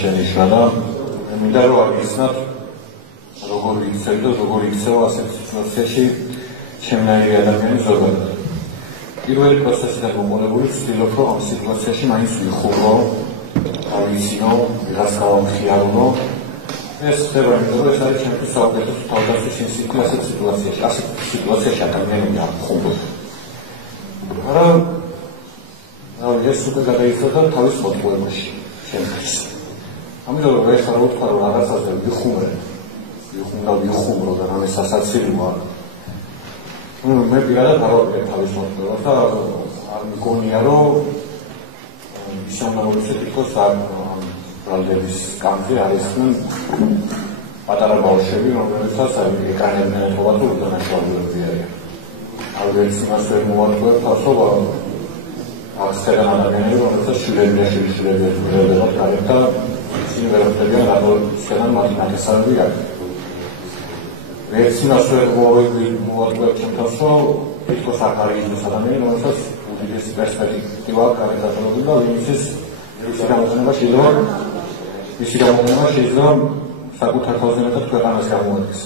შენიშნა და მინდა რომ აღიქვამთ როგორ იქცევ და როგორ იქცევა ასეთ სიტუაციაში შემნაირი ადამიანი ზოგადად. პირველი პროცესიდან მომოლებული ვცდილობ რომ ამ სიტუაციაში მაინც ვიხურო, ავიცინო, ვიღაც გავამხიარო. ეს ხდება იმიტომ რომ ეს არის ჩემთვის საუკეთესო თავდაცვის ინსტიტუტი ასეთ სიტუაციაში. ასეთ სიტუაციაში ადამიანი არ ხუმრობს. მაგრამ ეს უკვე გადაიცვალა თავის მოტყუებაში შემდგეს. ამიტომ რომ ეს არ ვთქვა რომ რაღაცაზე ვიხუმრო და რამე სასაცილოა. მე პირადად არ ვაკეთებ თავის მოტყუებას და არ მგონია რომ ის უნდა მოვიცეთოს ამ ბრალდების კამზე არისხდნენ პატარა ბავშვები, რომელთაც ეკანებდნენ ეთყობა თუ უდანაშაულები არიან. ალბათ იმას ვერ მოვარკვევ თასობა აღსტერან ადამიანები, რომელთაც შვილები გარეთ და ისინი ვერ ხდებიან რატო ისედან მათი ნაკისარები გაქვს. ვერც იმას ვერ მოვარკვევ ჩემთავს, რომ თითქოს აქ არის ის ადამიანი, რომელთაც უდიდესი პერსპექტივა აქვს გარეთ დაწოლებული და მისი გამოყენება შეიძლება საკუთარ თავზე მეტად ქვეყანას გამოადგეს.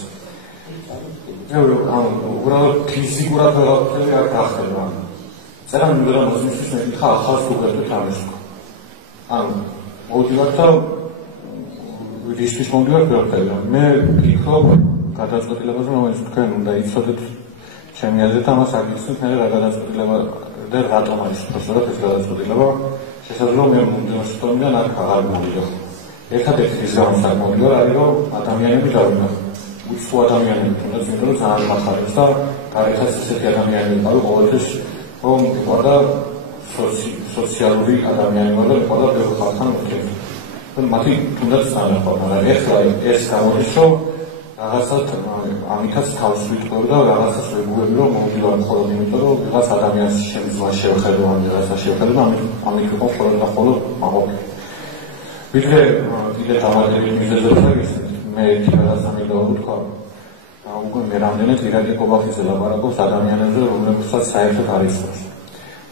უბრალოდ ფიზიკურად ვეღარ არ გახდება. წერა მინდა მოსმისთვის მეკითხა ახალს უღერდეთ ამას. მოვიდივარ და ვისთვის მომდივარ ვერაფერია. მე ვფიქრობ გადაწყვეტილებაზე, რომელიც თქვენ უნდა იცოდეთ ჩემი აზრით, ამას არ გიცნობთ, მე რა გადაწყვეტილება და რატომ არის უბრალოდ ეს გადაწყვეტილება. შესაძლოა მე მომდივარ სტომიდან არ აღარ მოვიდო. ერთადერთი ის გამოსაკმაყოფილო არის, რომ ადამიანები დავინახო. უცხო ადამიანები თუნდაც იმიტომ რომ ძალიან მახარებს და გარეთაც ესეთი ადამიანები ყავი ყოველთვის რომ იყოდა სოციალური ადამიანები და იყოდა ბევრი ხალხთან ურთიერთობა. მათი თუნდაც ძალიან ყავ, მაგრამ ეხლა ეს გამოდის რომ რაღაცად ამითაც თავს ვიტყოდი და რაღაცას ვეგუები რომ მოვიდივარ მხოლოდ იმიტომ რომ ვიღაც ადამიანს შემიძლია შევხედო ან ვიღაცა შევხედო და ამით ვიყო მხოლოდ და მხოლოდ მაყოფილი. ვიდრე კიდე დამატებით მიზეზებს აგისმით, მე ერთადაც ამიტომ ვთქვა, უკვე მე რამდენად ირაკლი კობახიძე ლაპარაკობს ადამიანებზე, რომლებსაც საერთოდ არ იცნობს.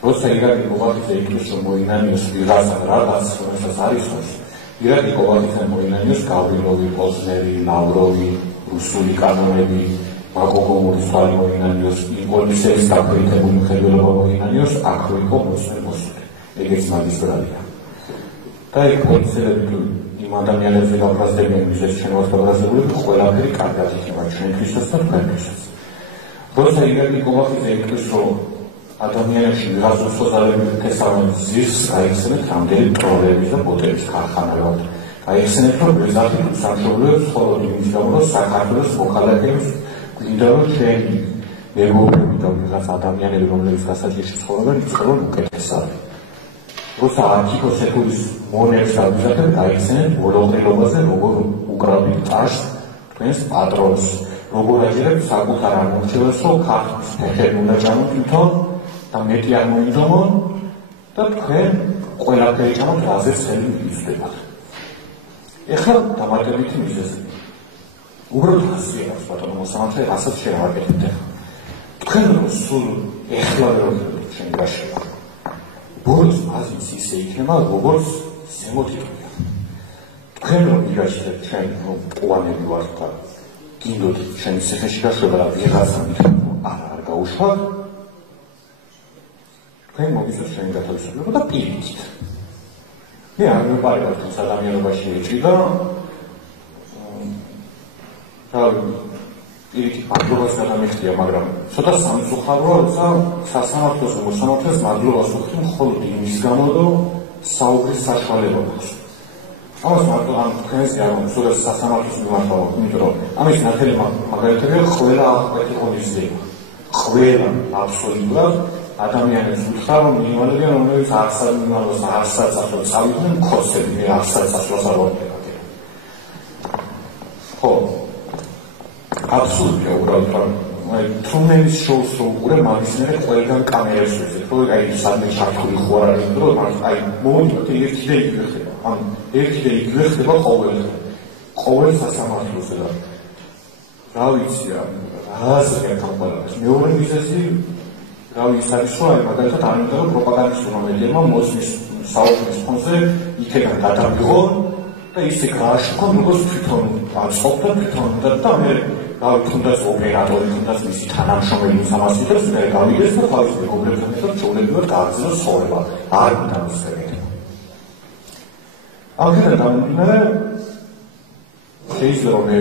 როცა ირაკლი კობახიძე იგებს, რომ მოინანიოს ვიღაცა რაღაც, რომელსაც არ იცნობს, ირაკლი კობახიძე მოინანიოს გავრილოვი, პოზნერი, ლავროვი, რუსული კანონები, მაკოგომურის თვალი მოინანიოს, პოლიციის დაქვეითებული მხედველობა მოინანიოს, აქ რო იყო მოსული. ეგეც მაგისტრალია. და ეგ პოლიციელები იმ ადამიანებზე გაფრაზდებიან, ვისაც ჩვენවත් გაბრაზებულები, ყველაფერი კარგად იქნება ჩვენთვისაც და თქვენთვისაც. როცა ირაკლი კობახიძე იგებს, რომ ადამიანებში ვიღაც უცხოელები თესავენ ზირს, გაიხსენებთ რამდენი ტროლების და ბოტების ქარხანებად. გაიხსენებთ, რომ ვიზარდი სამშობლოებს მხოლოდ იმის გამო, რომ საქართველოს მოქალაქეებს გვინდა რომ ჩვენი მეგობრები და ვიღაც ადამიანები, რომლებიც გასაჭირში ცხოვრობენ, იცხოვრონ უკეთესად. როცა 10 სეკუნდის მონებს დავიზარდებ, გაიხსენებთ ბოლოყრილობაზე, როგორ უკრავდით ტაშს თქვენს პატრონს, როგორ აჭირებთ საკუთარ ამორჩევას, რომ ქართლის ფეხები უნდა ჩამოთითონ და მეტი არ მოიძომონ და თქვენ ყველაფერი ჩამოთ, რაზეც ხელი მიგიწვდებათ. ეხლა დამატებითი მიზეზები. უბრალოდ ასე არის ბატონო მოსამართლე, რასაც შენ ვაკეთებთ ეხლა. თქვენ რომ სულ ეხლა ვერ ვხედავთ ჩვენი გაშება. ბოლოს აზრის ისე იქნება, როგორც ზემოთ იქნება. თქვენ რომ იგაჩნდეთ ჩვენ რომ პლანები ვართ და გინდოთ ჩვენი ციხეში გაშვება და ვიღაცა მითხრათ რომ არ გაუშვათ, თქვენ მოგიწევთ ჩვენი გათავისუფლება და პირიქით. მე არ მეპარებად თუ ადამიანობაში ეჭვი და პირიქით მადლობას გადამიხდია, მაგრამ ცოტა სამწუხაროა, როცა სასამართლოს მოსამართლეს მადლობას ვუხდი მხოლოდ იმის გამო, რომ საუბრის საშუალება აქვს. ამას მარტო ამ თქვენზე არ უნდა სასამართლოს მიმართვა, იმიტომ რომ ამის ნათელი მაგალითებია ყველა აღკვეთი ღონისძიება. ყველა აბსოლუტურად ადამიანებს უთხრა, რომ მიიღებენ, რომელიც აღსაცაცხლოს წავიდნენ ქოსები, მე აღსაცაცხლოს არ ვაკეთებ. ხო, აბსოლუტურად უბრალოდ თუნელის შოუს რო უყურე, მაგის მერე ყველგან კამერებს ვეძებ, რომ აი სადმე ჩართული ხო არ არის, რომ აი მოვიდოთ ერთი და იგივე ხდება. ან ერთი და იგივე ხდება ყოველ სასამართლოზე და რა ვიცი რა აზრია გამყარებას. მეორე მიზეზი რავი ის არის რომ აი მაგალითად არ უნდა რომ პროპაგანდისტურმა მედიებმა მოსვლის საუბრის ფონზე იქიდან გადავიღონ და ისე გააშუქონ როგორც თვითონ აწყობდა თვითონ და მე რავი თუნდაც ოპერატორი თუნდაც მისი თანამშრომელი უსამართლოს მე გავიგეს და თავის მეგობრებთან ერთად ჩაულებრივად გააგრძელოს ცხოვრება არ უნდა მოსწრებით აქედან გამომდინარე შეიძლება მე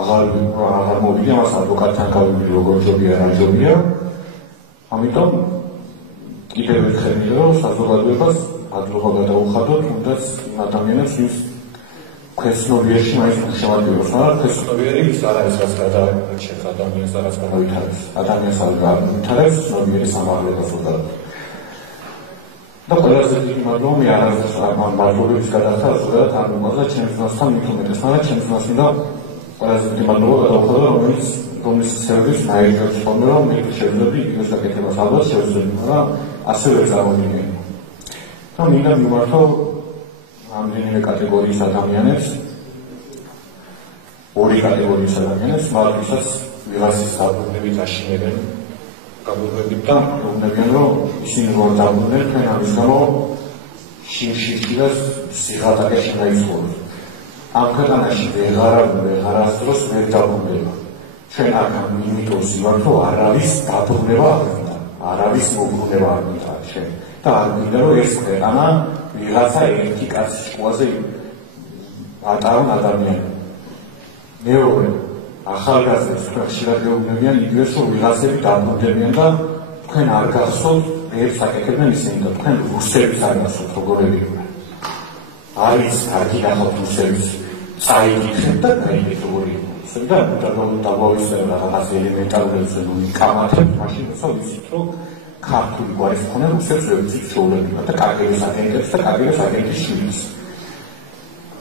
აღარ მოვიდი ამას ადვოკატთან გავიგე როგორ ჯობია რა ჯობია ამიტომ კიდევ ერთხელ მინდა რომ საზოგადოებას ადვილობა გადაუხადოთ თუნდაც იმ ადამიანებს ვინც ქვეცნობიერში მაინც მუშაობენ მაგრამ ქვეცნობიერი ის არ არის რაც გადაარჩენ ადამიანს და რაც გადავითარებს ადამიანს არ გადავითარებს ცნობიერი სამართლებას უწოდებს და ყველაზე დიდი მადლობა მე არასდროს ამ მადლობების გადახდა ზოგადად ამ მომაზა ჩემს ძმასთან მით უმეტეს მაგრამ ჩემს ძმას მინდა ყველაზე დიდი მადლობა გადაუხადა რომლის სერვისს მაინტერესებს რომ მე შევძლები ის საკითხებს ალბათ შევძლები მაგრამ ასევე წარმოვიდგინე და მინდა მიმართო რამდენიმე კატეგორიის ადამიანებს ორი კატეგორიის ადამიანებს მათ ვისაც ვიღაცის დაბრუნებით აშინებენ გაბრუნებით და უნებიან რომ ისინი რომ დაბრუნდნენ თქვენ ამის გამო შიმშილს სიღატაკეში დაიცხოვროთ ამ ქვეყანაში ვეღარასდროს ვერ დაბრუნდება ჩვენ აქ იმიტომ ვსივართ რომ არავის დაბრუნება არ გვინდა არავის მობრუნება არ გვინდა ჩვენ და არ გვინდა რომ ეს ქვეყანა ვიღაცა ერთი კაცის შუაზე ატარონ ადამიანები მეორე ახალგაზრდებს თქვენ ხშირად გეუბნებიან იგივეს რომ ვიღაცები დაბრუნდებიან და თქვენ არ გახსოვთ ერთ საკეთებდნენ ისინი და თქვენ რუსების არ გახსოვთ როგორები იყვნენ არის კარგი გახავთ რუსების წაიგიხეთ და გაიგეთ როგორი იყვნენ და დაგვავისწრებ რაღაც ელემენტარულებზე კამათებს მაშინ როცა ვიცით რომ ქართული გვარის მქონე რუსებს ვერ ვიცით ჩვეულებრივად და კგბ-ს აგენტებს და კგბ-ს აგენტის შვილს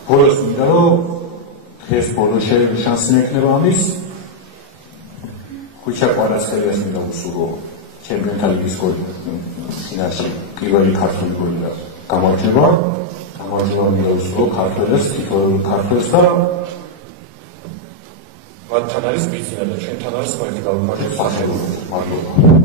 ბოლოს მინდა რომ დღეს ბოლო შანსი მექნება ამის ხუჩა კვარაცხელიას მინდა უსურვო ჩემპიონთა ლიგის ფინალში პირველი ქართული გოლი და გამარჯვება მინდა უსურვო ქართველებს თითოეულ ქართველს და მათთან არის ბიძინა და ჩვენთან არის მაინც გავუმართოთ სახელმწიფო მადლობა